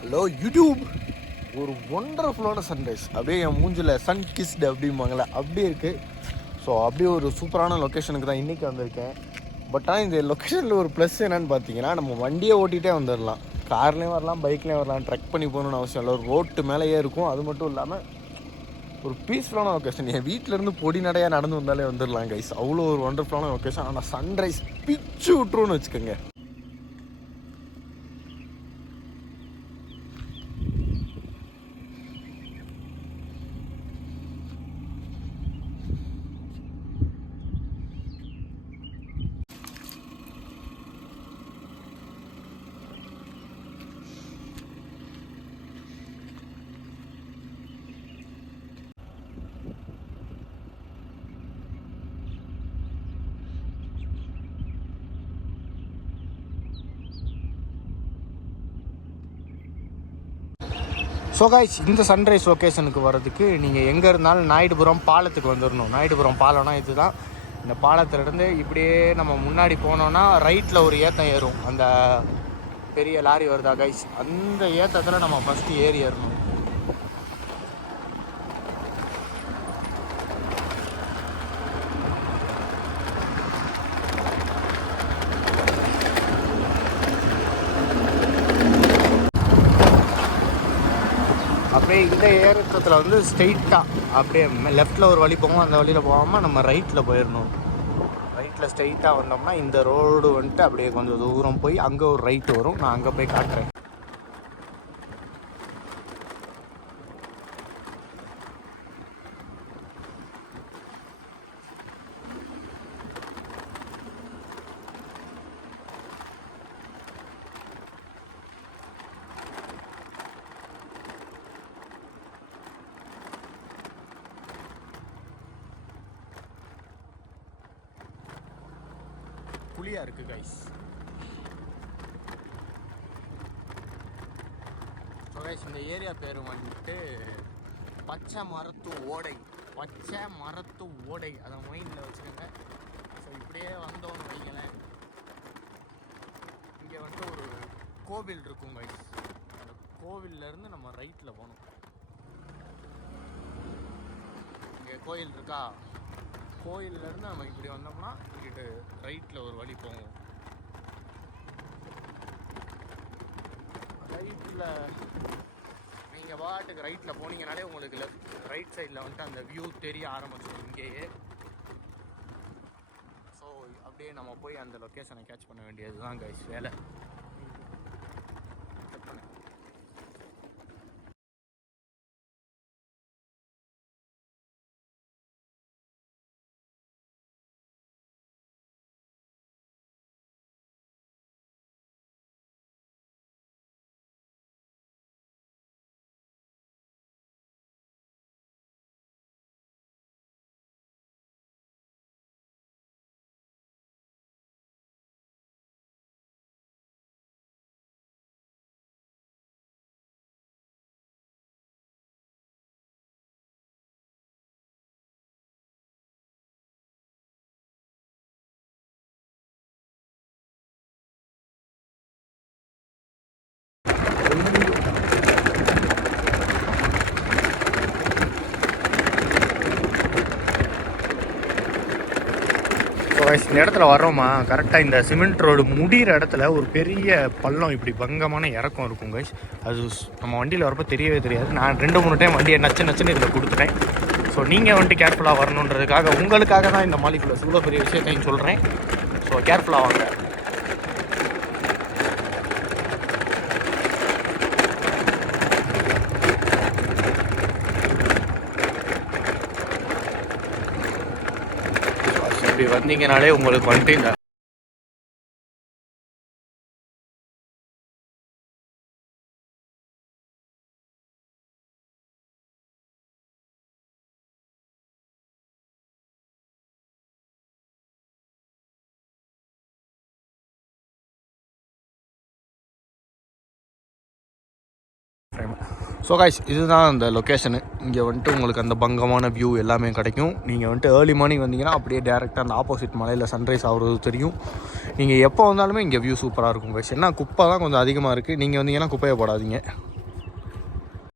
Hello YouTube, ஒரு ஒண்டர்ஃபுல்லான sunrise. அப்படியே என் மூஞ்சில் சன் கிஸ்டு அப்படிம்பாங்களே அப்படியே இருக்குது. ஸோ அப்படியே ஒரு சூப்பரான லொக்கேஷனுக்கு தான் இன்றைக்கி வந்திருக்கேன். பட் ஆனால் இந்த லொக்கேஷனில் ஒரு ப்ளஸ் என்னென்னு பார்த்தீங்கன்னா, நம்ம வண்டியை ஓட்டிகிட்டே வந்துடலாம். கார்லேயும் வரலாம், பைக்லேயும் வரலாம். ட்ரெக் பண்ணி போகணுன்னு அவசியம் இல்லை. ரோட்டு மேலேயே இருக்கும். அது மட்டும் இல்லாமல் ஒரு பீஸ்ஃபுல்லான லொக்கேஷன். என் வீட்டிலேருந்து பொடி நடையாக நடந்து வந்தாலே வந்துடலாம் கைஸ். அவ்வளோ ஒரு ஒண்டர்ஃபுல்லான லொக்கேஷன். ஆனால் சன்ரைஸ் பிச்சு விட்ருன்னு வச்சுக்கோங்க. ஸோ கைஸ், இந்த சன்ரைஸ் லொக்கேஷனுக்கு வர்றதுக்கு நீங்கள் எங்கே இருந்தாலும் நாயுடுபுரம் பாலத்துக்கு வந்துடணும். நாயுடுபுரம் பாலம்னா இதுதான். இந்த பாலத்திலேருந்து இப்படியே நம்ம முன்னாடி போனோன்னா ரைட்டில் ஒரு ஏற்றம் ஏறும். அந்த பெரிய லாரி வருதா கைஸ், அந்த ஏற்றத்தில் நம்ம ஃபஸ்ட்டு ஏறணும். அப்படியே இந்த ஏற்றத்தில் வந்து ஸ்ட்ரெயிட்டாக அப்படியே லெஃப்டில் ஒரு வழி போவோம். அந்த வழியில் போகாமல் நம்ம ரைட்டில் போயிடணும். ரைட்டில் ஸ்ட்ரெயிட்டாக வந்தோம்னா இந்த ரோடு வந்துட்டு அப்படியே கொஞ்சம் தூரம் போய் அங்கே ஒரு ரைட்டு வரும். நான் அங்கே போய் காட்டுறேன். புளியா இருக்கு கைஸ். ஸோ கைஸ், இந்த ஏரியா பேர் வந்துட்டு பச்சை மரத்து ஓடை. பச்சை மரத்து ஓடை, அதை மைண்டில் வச்சுக்கோங்க. ஸோ இப்படியே வந்தோம்னு வைங்களேன், இங்கே வந்துட்டு ஒரு கோவில் இருக்கும் கைஸ். அந்த கோவில்லேருந்து நம்ம ரைட்டில் போகணும். இங்கே கோயில் இருக்கா, கோயிலேருந்து நம்ம இப்படி வந்தோம்னா இங்கிட்டு ரைட்டில் ஒரு வழி போவோம். ரைட்டில் நீங்கள் பாட்டுக்கு ரைட்டில் போனீங்கனாலே உங்களுக்கு ரைட் சைடில் வந்துட்டு அந்த வியூ தெரிய ஆரம்பிச்சிடும் இங்கேயே. ஸோ அப்படியே நம்ம போய் அந்த லொக்கேஷனை கேட்ச் பண்ண வேண்டியது தான் கைஸ் வேலை. இந்த இடத்துல வர்றோமா, கரெக்டாக இந்த சிமெண்ட் ரோடு முடிகிற இடத்துல ஒரு பெரிய பள்ளம், இப்படி பங்கமான இறக்கம் இருக்கும் கைஸ். அது நம்ம வண்டியில் வரப்போ தெரியவே தெரியாது. நான் 2-3 டைம் வண்டியை நச்சுன்னு இதில் கொடுத்துட்டேன். ஸோ நீங்கள் வந்துட்டு கேர்ஃபுல்லாக வரணுன்றதுக்காக, உங்களுக்காக தான் இந்த மாலிக்குள்ள இவ்வளோ பெரிய விஷயத்தையும் சொல்கிறேன். ஸோ கேர்ஃபுல்லாக வாங்க. இப்படி வந்தீங்கனாலே உங்களுக்கு வந்துட்டு இந்த ஸோ கைஸ், இதுதான் அந்த லொக்கேஷனு. இங்கே வந்துட்டு உங்களுக்கு அந்த பங்கமான வியூ எல்லாமே கிடைக்கும். நீங்கள் வந்துட்டு ஏர்லி மார்னிங் வந்தீங்கன்னா அப்படியே டேரெக்டாக அந்த ஆப்போசிட் மலையில் சன்ரைஸ் ஆகிறது தெரியும். நீங்கள் எப்போ வந்தாலுமே இங்கே வியூ சூப்பராக இருக்கும் கைஸ். என்ன குப்பை தான் கொஞ்சம் அதிகமாக இருக்குது. நீங்கள் வந்தீங்கன்னா குப்பையை போடாதீங்க.